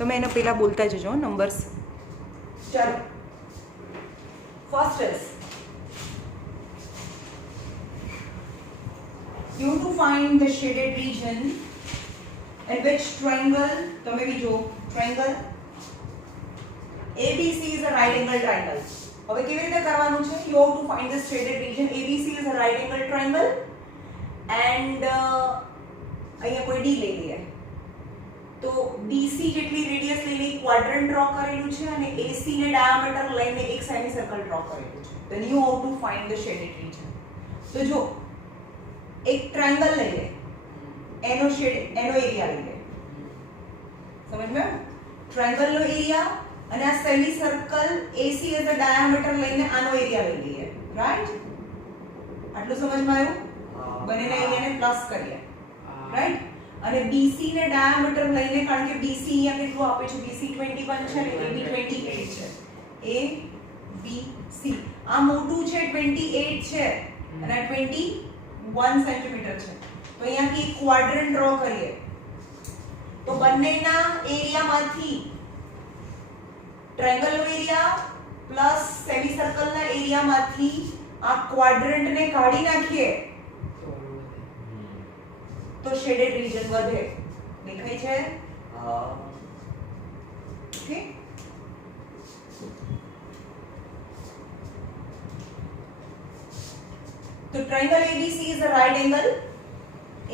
તમે એના પહેલાં બોલતા જજો નંબર્સ. ચાલો, first is you to find the shaded region in which triangle, તમે બી જો triangle ABC is a right angle triangle. હવે કેવી રીતે કરવાનું છે? You have to find the shaded region. ABC is a right angle triangle and અહીંયા કોઈ D લઈ લઈએ તો BC જેટલી રેડિયસ લઈને એક ક્વાડ્રન્ટ ડ્રો કરેલું છે અને AC ને ડાયામીટર લઈને એક સેમી સર્કલ ડ્રો કરેલું છે. Then you have to find the shaded region. તો જો એક ટ્રાયંગલ લઈ લે, એનો એરિયા લઈ લે, સમજ માં? ટ્રાયંગલ નો એરિયા અને આ semi circle AC as a diameter લઈને આનો એરિયા લઈ લઈએ, રાઈટ? આટલું સમજમાં આવ્યું? બંનેના એરિયાને પ્લસ કરીએ, રાઈટ? અને BC ને ડાયામીટર લઈને, કારણ કે BC અહીંયા કેટલું આપે છે? BC 21 છે ને AB 28 છે. ABC આ મોટું છે 28 છે અને આ 21 સેન્ટીમીટર છે. તો અહીંયાથી એક ક્વાડ્રન્ટ ડ્રો કરીએ તો બંનેના એરિયામાંથી ટ્રાયંગલનો એરિયા પ્લસ સેમી સર્કલના એરિયામાંથી આ ક્વાડ્રન્ટને કાઢી નાખીએ તો શેડેડ રીજન વધે. દેખાય છે? Okay. So triangle ABC is a right angle.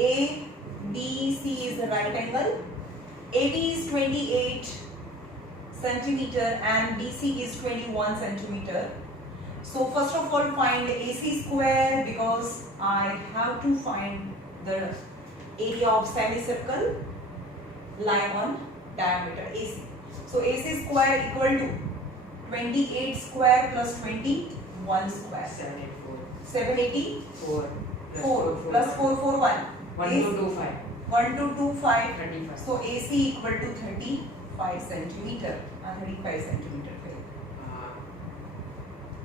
ABC is a right angle. AB is 28 centimeter and BC is 21 centimeter. So first of all find AC square because I have to find the area of semicircle lying on diameter AC. So AC square equal to 28 square plus 21 square. 784 plus 441 1225 1225 35. So AC equal to 35 centimeter. 35 centimeter થયું,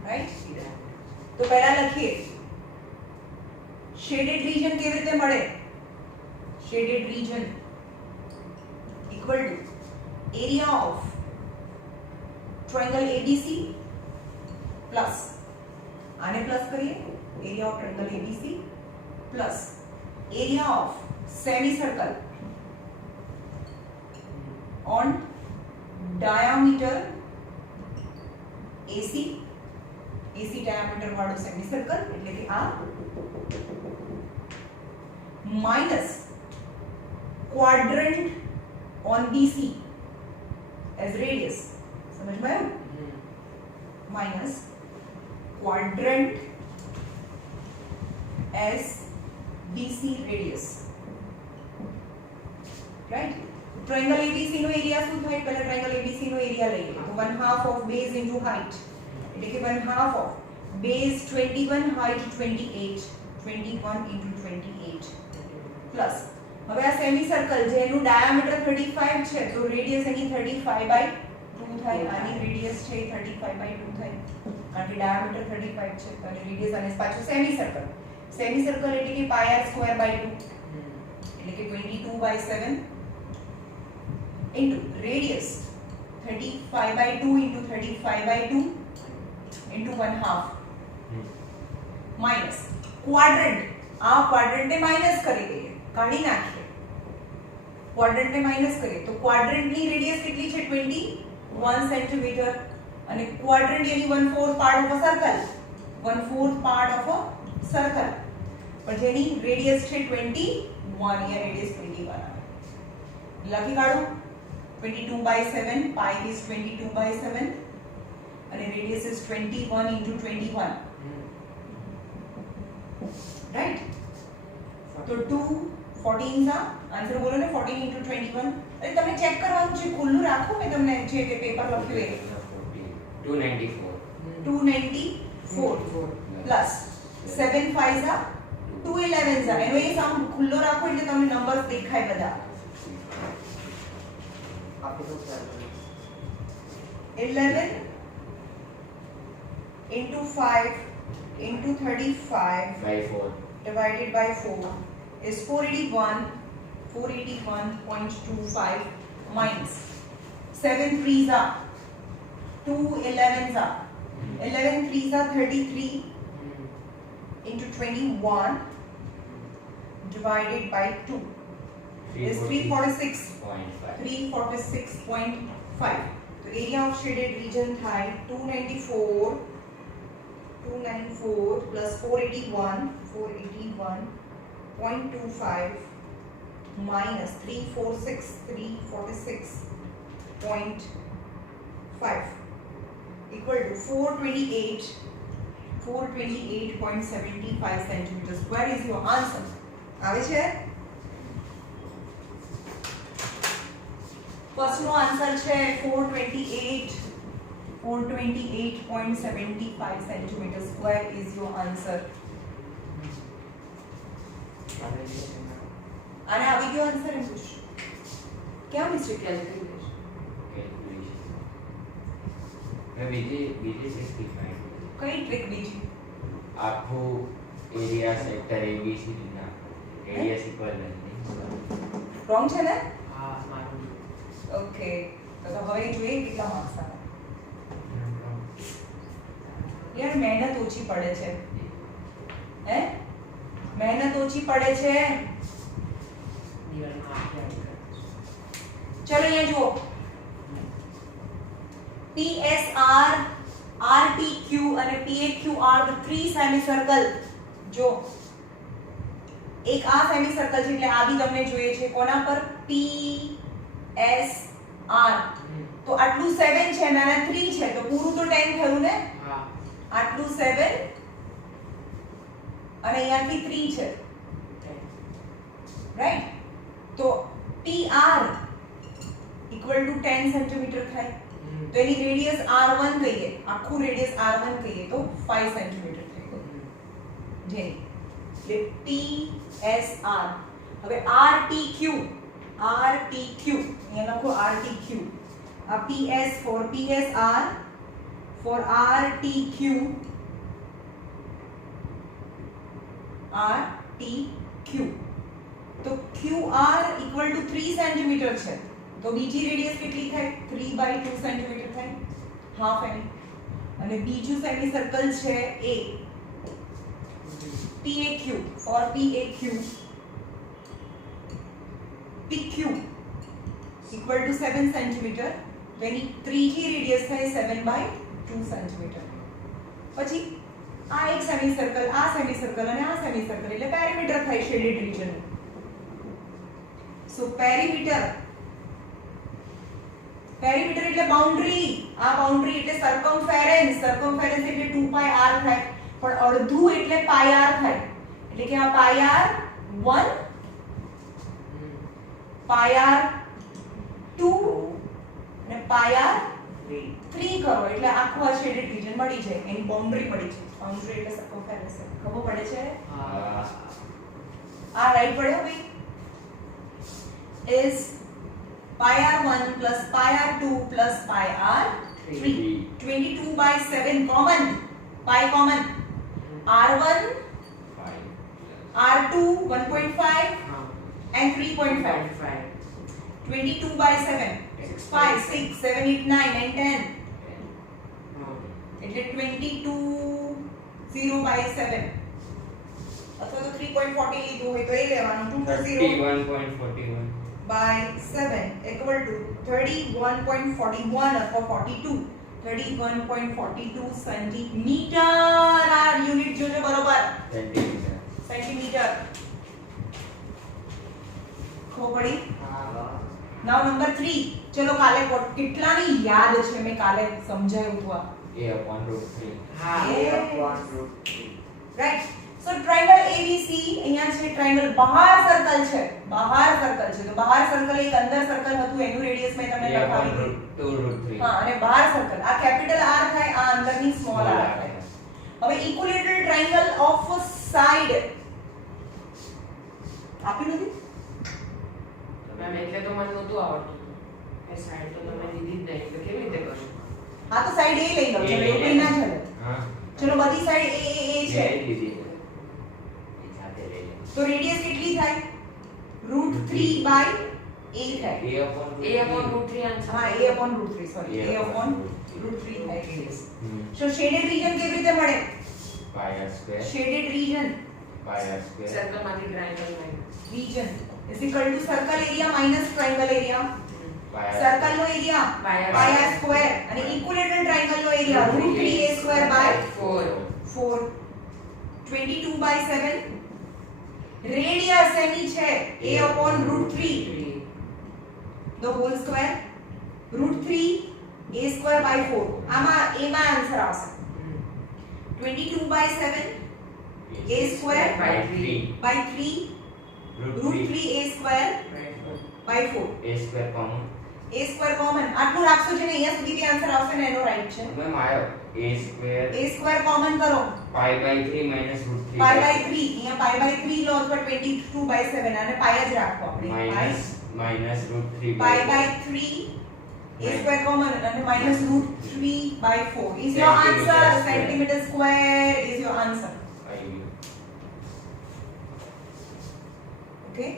right? તો પહેલા લખીએ shaded region કેવી રીતે મળે? Shaded region equal to area of triangle ABC plus આને plus કરીએ, area of triangle ABC plus area of semicircle on diameter AC diameter વાળું semicircle એટલે કે આ minus quadrant on BC as radius. समझ में आया? minus quadrant as BC radius, right? Triangle ABC નો area શું થાય? પહેલા triangle ABC નો એરિયા લઈએ તો 1/2 of base into height એટલે કે 1/2 of base 21 height 28 21 into 28 plus હવે આ સેમી સર્કલ જેનું ડાયામીટર 35 છે તો રેડિયસ એની 35/2 થાય, આની રેડિયસ છે 35/2 થાય કારણ કે ડાયામીટર 35 છે અને રેડિયસ અને પાછું સેમી સર્કલ એટલે કે pi r square by 2 એટલે કે 22/7 into radius 35/2 into 35/2 into 1/2 minus quadrant. આ ક્વાડ્રન્ટને માઈનસ કરી દઈએ, કાઢી નાખીએ. ક્વાડ્રન્ટને માઈનસ કરીએ તો ક્વાડ્રન્ટની રેડિયસ કેટલી છે? 21 સેન્ટીમીટર અને quadrant any 1/4 part of a circle 1/4 part of a circle પણ જેની રેડિયસ છે 21, અહીંયા રેડિયસ 21 આવે. લખી કાઢો 22/7, pi is 22/7 અને રેડિયસ is 21 into 21, right? તો 2 14 सा આન્સર બોલો ને 14 into 21. અરે તમે ચેક કરવાનું છે, ખુલ્લું રાખો મેં તમને જે પેપર લખ્યું એ 294 પ્લસ 7 5 सा 211 सा એનો એ સામ ખુલ્લો રાખો એટલે તમને નંબર્સ દેખાય બધા. 11 into 5 into 35 by 4 divided by 4 is 481.25 minus 7 3s are 2 11s are 11 3s are 33 into 21 divided by 2 is 346.5. So area of shaded region થાય 294 plus 481.25 minus 346.5 equal to 428.75 centimeters square is your answer. આવે છે? First નો answer છે 428.75 centimeters square is your answer. આને આવી ગયો answer એમ પૂછ કેમ mistake calculation બીજી ટ્રીક ફાઇન્ડ કઈ ટ્રીક બીજી આખું એરિયા સેક્ટર એબીસી ના રેડિયસ ઇક્વલ નથી રોંગ છે ને હા મારું ઓકે તો હવે જોઈએ કેટલા માર્ક્સ આવે યાર મહેનત ઓછી પડે છે હે મહેનત ઓછી પડે છે દિવાલમાં આખી ચલો અહીંયા જુઓ PSR RTQ અને PAQ are the three semicircle જો એક આ સેમિસર્કલ છે એટલે આ બી તમને જોઈએ છે કોના પર PSR તો આટલું 7 છે અને આના 3 છે તો પૂરું તો 10 થયું ને હા આટલું 7 અને અહીંયાથી 3 છે રાઈટ તો TR equal to 10 સેન્ટીમીટર થાય તો એની રેડિયસ R1 કહીએ આખું રેડિયસ R1 કહીએ તો 5 સેન્ટીમીટર થાય જેની PSR હવે RTQ અહીંયા લખો RTQ આ PS for PSR for RTQ તો QR equal to 3 સેન્ટીમીટર છે તો બીજી રેડિયસ કેટલી થાય 3/2 સેન્ટીમીટર થાય હાફ એની અને બીજું સેમી સર્કલ છે A PAQ for PAQ PQ equal to 7 centimeter તો એની ત્રીજી રેડિયસ થાય 7/2 સેન્ટીમીટર પછી આ એક સેમી સર્કલ આ સેમી સર્કલ અને આ સેમી સર્કલ એટલે પેરીમીટર થાય શેડેડ રીજન સો પેરીમીટર એટલે બાઉન્ડ્રી આ બાઉન્ડ્રી એટલે સર્કમફેરન્સ એટલે 2πr થાય પણ અડધું એટલે πr થાય એટલે કે આ πr 1 πr 2 અને πr 3 કરો એટલે આખો આ શેડેડ રીજન મળી જાય એની બાઉન્ડ્રી મળી જાય બાઉન્ડ્રી એટલે સર્કમફેરન્સ ખબર પડે છે હા આ રાઈટ પડ્યો ભાઈ is πr1 plus πr2 plus πr3 22/7 common pi common r1 r2 1.5 and 3.5 22/7 5 6 7 8 9 and 10 એટલે 22/7 અથવા તો 3.40 લીધું હોય તો એ લેવાનું 240 by 7 equal to 31.41 અથવા 42 31.42 સેન્ટીમીટર આ યુનિટ જોજો બરોબર સેન્ટીમીટર ખબર પડી નાઉ નંબર 3 ચલો કાલે કેટલાની યાદ છે મેં કાલે સમજાવ્યું હતું આ a/√3 હા રાઈટ સો ટ્રાયંગલ ABC અહીંયા છે ટ્રાયંગલ બહાર સર્કલ છે તો બહાર સર્કલ એક અંદર સર્કલ હતું એનું રેડિયસ મેં તમને લખાવી દીધું a/√2√3 હા અને બહાર સર્કલ આ કેપિટલ R થાય આ અંદરની સ્મોલ r થાય હવે ઇક્વિલેટરલ ટ્રાયંગલ ઓફ સાઇડ આપ્યું નથી મેમ એટલે તો મને નહોતું આવડતું એ સાઈડ તો તમે દીધી જ નહીં તો કેવી રીતે કરશું હા તો સાઈડ A લઈ લો ચલો એવું કઈ ના ચાલે હા ચલો બધી સાઈડ A છે દીદી એ સાથે લઈ લે તો રેડિયસ કેટલી થાય √3/2 a થાય a/√3 આન્સર હા a/√3 સોરી a/√3 થાય રેડિયસ સો શેડેડ રીજન કેવી રીતે મળે pi r square shaded region circle માંથી ટ્રાયેંગલ માં region is equal to circle area minus triangle area circle નો area pi r square અને equilateral triangle નો area √3a square by 4 22 by 7 radius એની છે a/√3 the whole square √3 a square by 4 આમાં a માં answer આવશે 22 by 7 a square by 3 by 3 √3 a square by 4 a square common a square common આટલું રાખશો છે ને અહીંયા સુધી બી આન્સર આવશે ને એનો રાઈટ છે મેમ આયો a square common કરો pi by 3 minus √3 pi by 3 અહીંયા pi by 3 લો અથવા 22 by 7 અને pi જ રાખો આપણે minus √3 pi by 3 a square common અને minus √3 by 4 is your answer centimeter square is your answer okay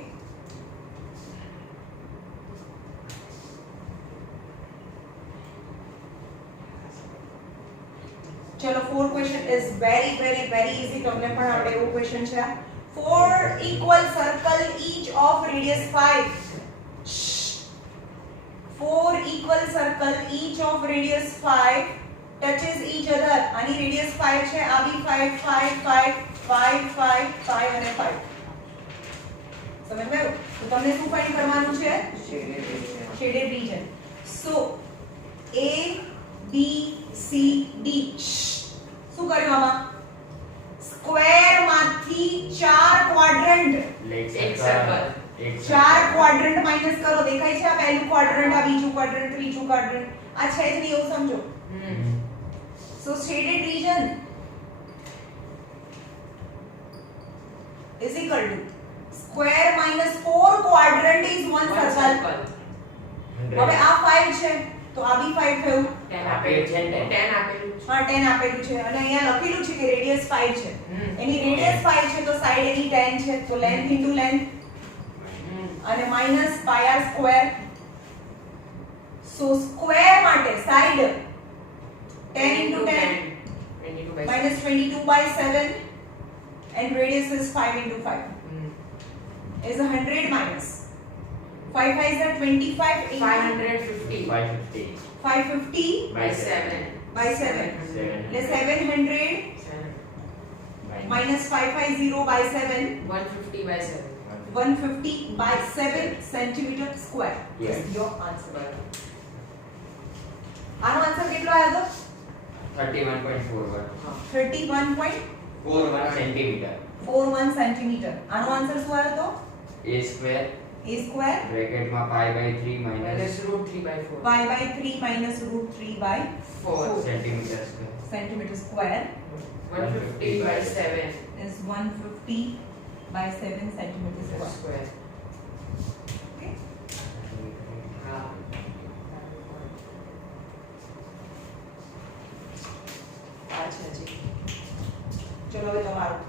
चलो four question is very easy તમને પણ આવડે એવો ક્વેશ્ચન છે four equal circle each of radius 5 four equal circle each of radius 5 touches each other આની radius 5 છે આ બી 5 5 5 5 5 5 અને 5 સમજ ગયો તો તમને શું ફાઇન્ડ કરવાનું છે shaded region so a b c d શું કર્યું આમાં સ્ક્વેર માંથી ચાર ક્વાડ્રન્ટ એક સર્કલ ચાર ક્વાડ્રન્ટ માઈનસ કરો દેખાય છે આ પહેલું ક્વાડ્રન્ટ આ બીજું ક્વાડ્રન્ટ ત્રીજું ક્વાડ્રન્ટ આ છે જ નહીં એવું સમજો so shaded region is equal to square minus 4 quadrant is one circle હવે આ 5 છે તો આ બી 5 થયું 10 આપેલું છે હા 10 આપેલું છે અને અહીંયા લખેલું છે કે રેડિયસ 5 છે એની રેડિયસ 5 છે તો સાઈડ એની 10 છે તો લેન્થ ઇન્ટુ લેન્થ અને માઈનસ પાઈ આર સ્ક્વેર સો સ્ક્વેર માટે side 10 into 10 minus 22 by 7 and radius is 5 into 5 is 100 minus 5 5 is 25 550 550 by 7 by 7 less 700 minus 550 by 7 150 by 7 150 by 7 centimeter square Yes. is your answer આનો answer કેટલો આવ્યો તો 31.41 31.41 centimeter centimeter આનો answer શું આવ્યો તો a square a square bracket માં pi by 3 minus minus √3 by 4 pi by 3 minus √3 by 4 centimeter square centimeter square 150 by 7 is 150 by 7 centimeter square square okay अच्छा जी चलो હવે તમારું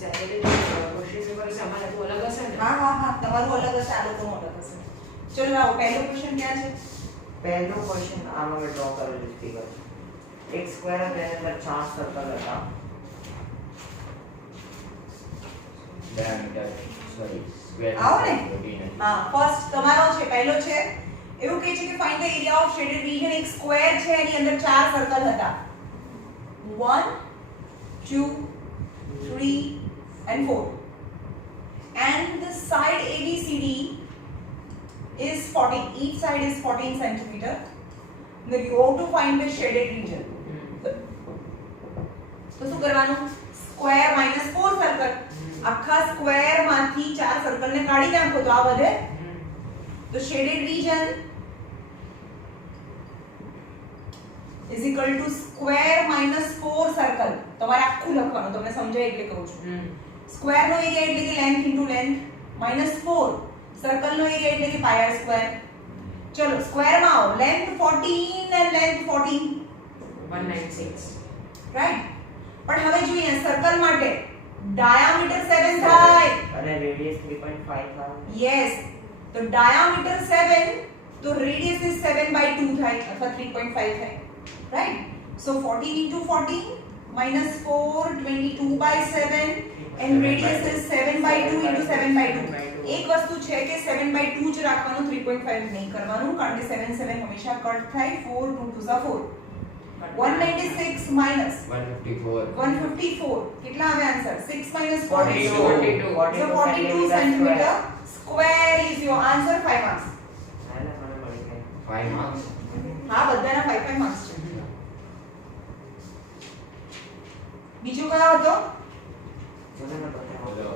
સેટરડે ક્વેશ્ચન પેપર અમારે તો અલગ હશે ને હા તમારું અલગ હશે આ લોકોનું અલગ હશે ચલો આવો પહેલો ક્વેશ્ચન ક્યાં છે? પહેલો ક્વેશ્ચન આમાં મેં ડ્રો કરેલું ફિગર એક સ્ક્વેર અને તેની અંદર 4 સર્કલ હતા. diameter sorry square આવો ને? ખોટી નથી. હા ફર્સ્ટ તમારો છે પહેલો છે એવું કહે છે કે find the area of shaded region. એક સ્ક્વેર છે એની અંદર 4 સર્કલ હતા 1 2 3 and 4 and the side ABCD is 14. Each side is 14 centimeter. Then you have to find the shaded region. તો શું કરવાનું? Square minus 4 circle. આખા સ્ક્વેર માંથી 4 સર્કલ ને કાઢી નાખો તો આ વધે. તો shaded region is equal to square minus 4 circle. તમારે આખું લખવાનું, તમને સમજાય એટલે કહું છું. સ્ક્વેર નો એરિયા એટલે કે length into length minus 4 circle નો એરિયા એટલે કે પાઈ આર સ્ક્વેર. ચલો સ્ક્વેર માં આવો. Length 14 and length 14 196 right. પણ હવે જોઈએ સર્કલ માટે ડાયામીટર 7 થાય અને રેડિયસ 3.5 થાય. યસ. તો ડાયામીટર 7 તો રેડિયસ ઇઝ 7/2 થાય અથવા 3.5 થાય right. So 14 into 14 minus 4 22/7 and radius is 7/2 into 7/2. એક વસ્તુ છે કે 7/2 જ રાખવાનું, 3.5 નહીં કરવાનું કારણ કે 7 7 હંમેશા કટ થાય. 4 2 2 4 196 minus 154 કેટલા આવે answer? 6 minus 42 so 42 centimeter square is your answer. 5 marks. હાલે મને મળી ગઈ. 5 marks. હા બધાના 5 માર્ક્સ છે. બીજો કયો હતો? મને ન બતાવો.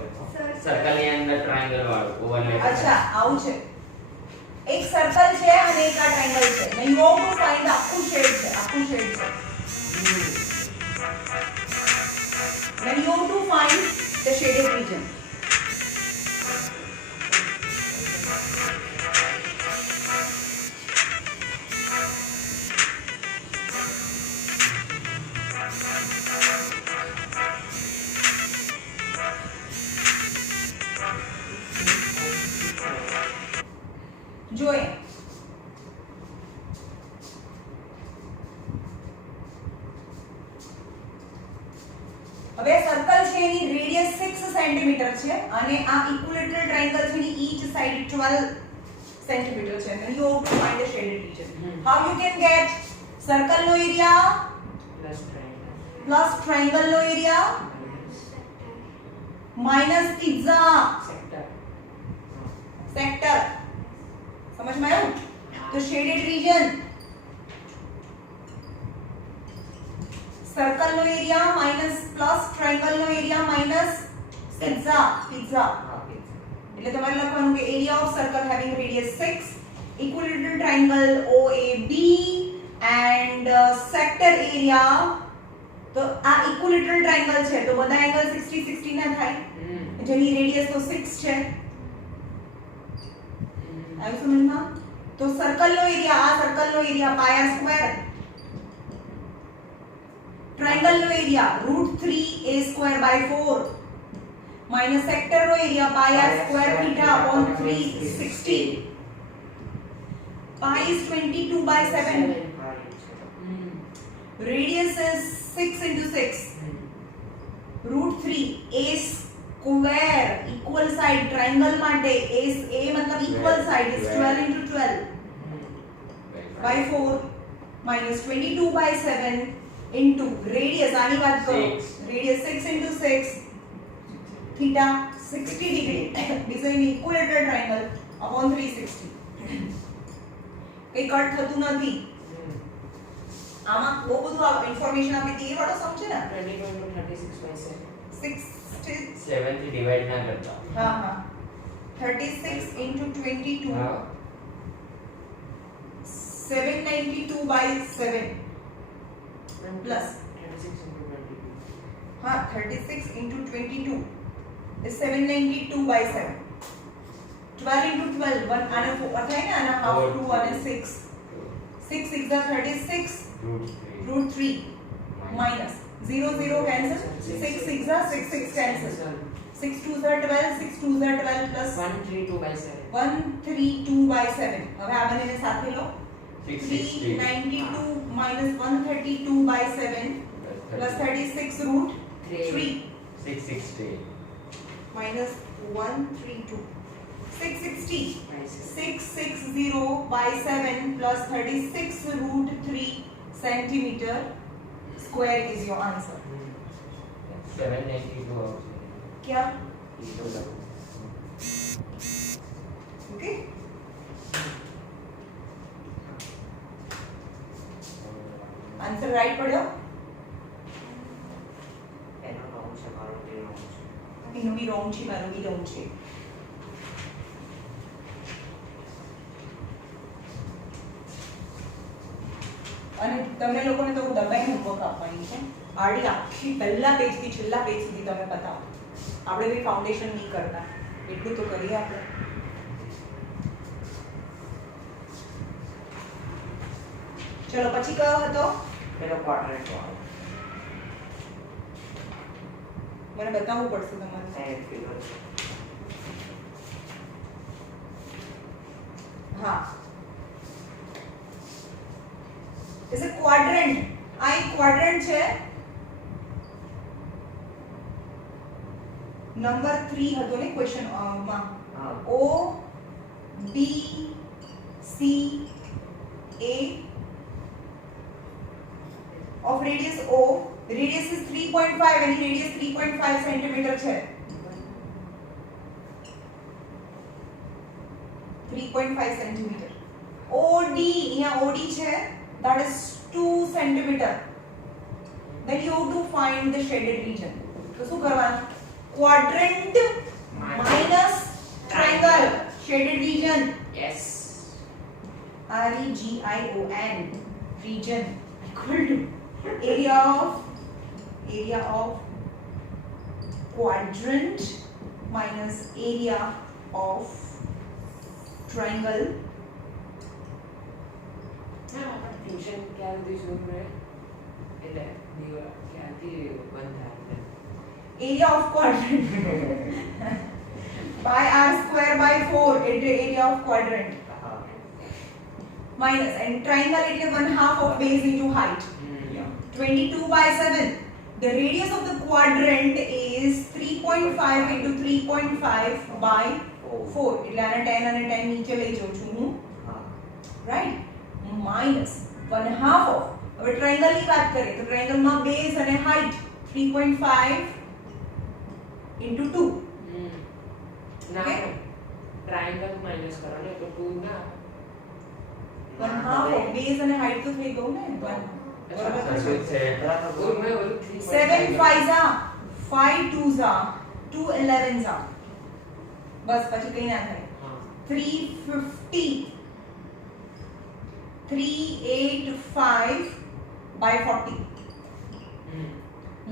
સર્કલ ની અંદર ટ્રાયેંગલ વાળો ઓવરલેપ. અચ્છા આવું છે. એક સર્કલ છે અને એક આ ટ્રાયેંગલ છે. ને યુ હેવ ટુ ફાઇન્ડ આખું શેડ છે. આખું શેડ છે. Then you have to find the shaded region. જોઈએ હવે સર્કલ છે એની રેડિયસ 6 સેન્ટીમીટર છે અને આ ઇક્વિલેટરલ ટ્રાયેંગલ છે એની ઈચ સાઈડ 12 સેન્ટીમીટર છે. and you have to find the shaded region. how you can get circle નો એરિયા પ્લસ ટ્રાયેંગલ નો એરિયા માઈનસ પિઝા સેક્ટર. સમજમાં આવ્યું? તો શેડેડ રીજન સર્કલ નો એરિયા માઈનસ પ્લસ ટ્રાયેંગલ નો area minus pizza. હા okay. એટલે તમારે લખવાનું કે area of circle having radius 6 equilateral triangle OAB and sector area. તો આ ઇક્વિલેટરલ ટ્રાયેંગલ છે તો બધા એંગલ 60 60 ના થાય જેની રેડિયસ તો 6 છે. આવી સમજમાં? તો સર્કલ નો એરિયા આ સર્કલ નો area pi r square. Triangle નો area √3a square by 4 minus sector નો area pi r square theta upon 360. pi is 22/7. Radius is 6 into 6. √3a square equal side triangle માટે a મતલબ equal side is 12 into 12 by 4 minus 22/7 into radius આની વાત કરો. radius 6 into 6 theta 60 degree is an equilateral triangle upon 360. કઈ cut થતું નથી. આમાં બહુ બધું ઇન્ફોર્મેશન આપી દી એ વાળો સમજે ને 22 into 36/7 60 7 થી ડિવાઇડ ના કરતા. હા હા 36 into 22 હા 792/7 plus 36 into 22 हाँ 36 into 22 is 792/7. 12 into 12 1 આને 4 થાય ને આના half 2 અને 6 6 6 are 36 √3 √3 minus 0 0 cancel 6 6 are 6 6 cancel 6 2s are 12, 6 2s are 12 plus 132/7. 132/7. હવે આ બંનેને સાથે લો. 660 392 minus 132/7 plus 36 root 3 660 minus 132. 660. 660 by 7 plus 36 root 3 centimeter square is your answer. 792 આવશે. क्या? ये तो लग Okay. आंसर राइट पढ़ो. એનો રોંગ છે મારો બી રોંગ છે એનું બી રોંગ છે, મારું બી રોંગ છે. અને તમને લોકોને તો હું દબાઈને હોમવર્ક આપવાની છે. આડી આખી પહેલા પેજથી છેલ્લા પેજ સુધી તમે બતાવો. આપણે બી ફાઉન્ડેશન નહીં કરતા, એટલું તો કરીએ આપણે. ચલો પછી કયો હતો? પેલો ક્વાડ્રન્ટ વાળો મને બતાવવું પડશે તમારે. એ ફિગર છે हाँ, जैसे क्वाड्रेंट, आ एक क्वाड्रेंट છે. નંબર 3 હતો ને ક્વેશ્ચન માં. હા O B C A of radius O, radius is 3.5 and radius 3.5 centimeter છે. 3.5 centimeter. OD, यहाँ OD છે, that is 2 centimeter. Then you have to find the shaded region. તો શું કરવાનું? Quadrant minus triangle, shaded region. Yes. REGION, region equal to area of quadrant minus area of triangle. હા, પણ tuition ક્યાં સુધી શરૂ રહે? એટલે ક્યાંથી બંધ થાય? Area of quadrant by r square by 4 area of quadrant હા minus and triangle એટલે 1/2 of base into height. 22/7. The radius of the quadrant is 3.5 into 3.5 by 4. એટલે આને 10 અને 10 નીચે લઈ જાઉં છું હું, હા રાઈટ. માઇનસ 1/2 of, હવે ટ્રાયેંગલ ની વાત કરીએ તો ટ્રાયેંગલ માં બેઝ અને હાઈટ 3.5 into 2. ના Okay. ટ્રાયેંગલ માઇનસ કરો ને તો 2 ના 1/2 of base અને હાઈટ તો થઈ ગયું ને. બરાબર છે? સરખું છે. બરાબર ઓર મેં ઓલું 3.5 7 5s are 5 2s are 2 11s are. બસ પછી કઈ ના થાય. હા 350 385 by 40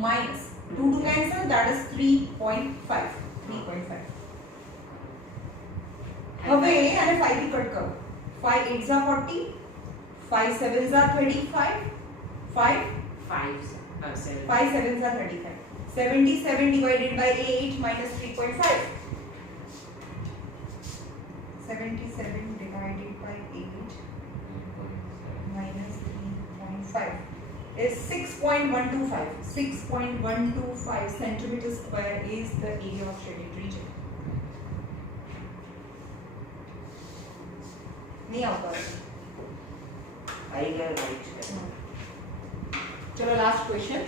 minus 2 to cancel, that is 3.5. 3.5. હવે આને 5 થી કટ કરો. 5 8s are 40, 5 7s are 35, 5 5 7s are 35. 77 divided by 8 minus 3.5. 77 divided by 8 minus 3.5 is 6.125. 6.125 centimeter square is the area of shaded region. नहीं आता है. आई गए राइट है चलो लास्ट क्वेश्चन.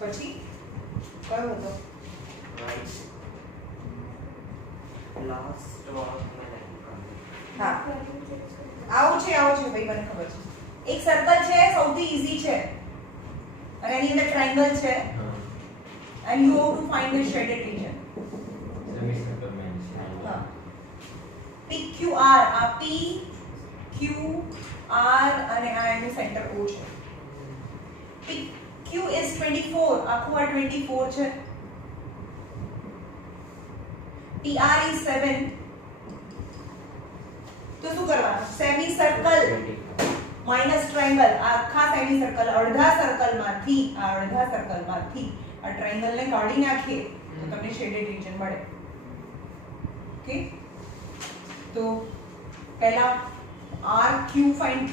પછી કયો હતો? राइट लास्ट वाला मैं नहीं कर હા આવું છે ભાઈ, મને ખબર છે. એક સર્કલ છે, સૌથી ઈઝી છે, અને એની અંદર ટ્રાયેંગલ છે, હા. and you have to find the shaded region. Semicircle mention. હા. PQR, આ P Q R અને આ એનું સેન્ટર O છે. PQ is 24, આખું આ 24 છે. PR is 7, તો શું કરવાનું સેમી સર્કલ 25. માઇનસ ટ્રાયેંગલ આખા સેમી સર્કલ અડધા સર્કલમાંથી આ ટ્રાયેંગલને કાઢી નાખીએ તો તમને શેડેડ રીજન મળે ઓકે તો પહેલા QR ફાઇન્ડ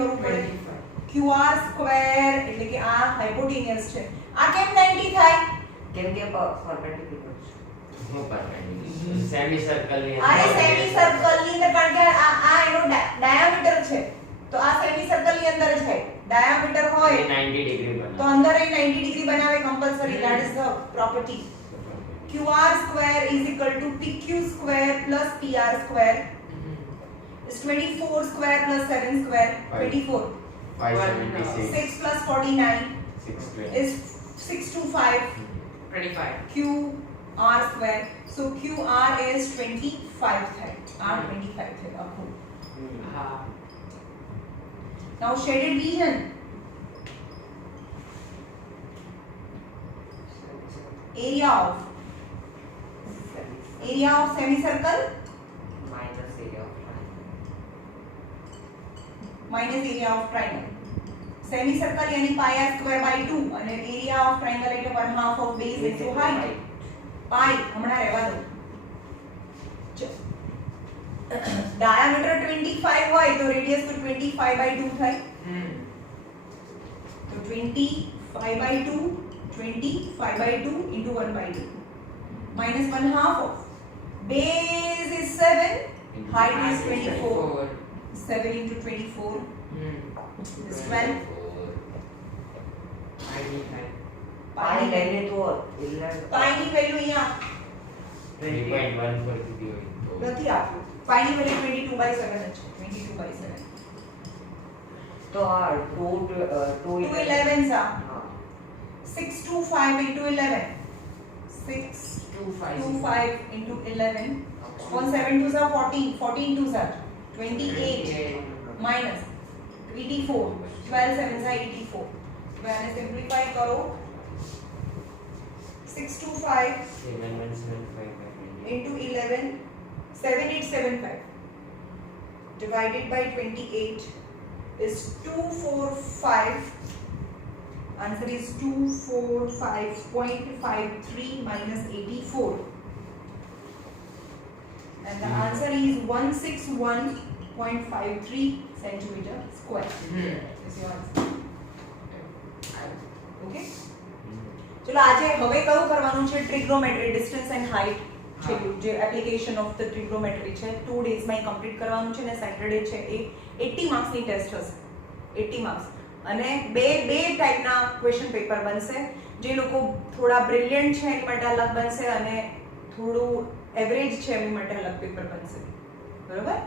કરવું પડે 25. QR સ્ક્વેર એટલે કે આ હાઇપોટેનિયસ છે આ કેમ 90 થાય કેમ કે પરપેન્ડિક્યુલર છે. હું perpendicular. સેમી સર્કલ ની આ સેમી સર્કલ ની અંદર કારણ કે આ એનો ડાયામીટર છે તો આ સેમી સર્કલ ની અંદર છે ડાયામીટર હોય 90 ડિગ્રી તો બનાવે. અંદર એ 90 ડિગ્રી બનાવે compulsory that is the property QR square is equal to PQ square plus PR square is 24 square plus 7 square 24 576. 6 plus 49 620. is 625 25. QR square so QR is 25 થાય આ 25 થાય આખું હા. now shaded region area of semicircle minus area of minus area of triangle semicircle यानी pi r square by 2 અને area of triangle એટલે 1/2 of base into height pi હમણાં રહેવા દો diameter 25 હોય તો radius તો 25 by 2 થાય તો 25 by 2 into 1 by 2 minus 1/2 of base is 7 height is 24 7 into 24 is 12 પાણી લઈને તો 11 pi ની વેલ્યુ અહીંયા 3.1 પર કીધી હોય તો નથી આપ્યું pi ની વેલ્યુ 22 by 7 જ છે 22 by 7 તો આ 2 2 11s are હા 625 into 11 625 into 11 1 7 2s are 14 14 2s are 28 minus 84 12 7s are 84 तो मैंने सिंपलीफाई करो 625 7.75 into 11 7875 divided by 28 is 245 answer is 245.53 minus 84 and the answer is 161.53 centimeter square is your answer okay ચલો આજે હવે કયું કરવાનું છે ટ્રિગ્નોમેટ્રી ડિસ્ટન્સ એન્ડ હાઇટ છે જે એપ્લિકેશન ઓફ ધ ટ્રિગ્નોમેટ્રી છે 2 ડેઝ માં કમ્પ્લીટ કરવાનું છે ને સેટરડે છે એ 80 માર્ક્સ ની ટેસ્ટ હશે 80 માર્ક્સ અને બે ટાઈપના ક્વેશ્ચન પેપર બનશે જે લોકો થોડા બ્રિલિયન્ટ છે એની માટે અલગ બનશે અને થોડું એવરેજ છે એની માટે અલગ પેપર બનશે બરોબર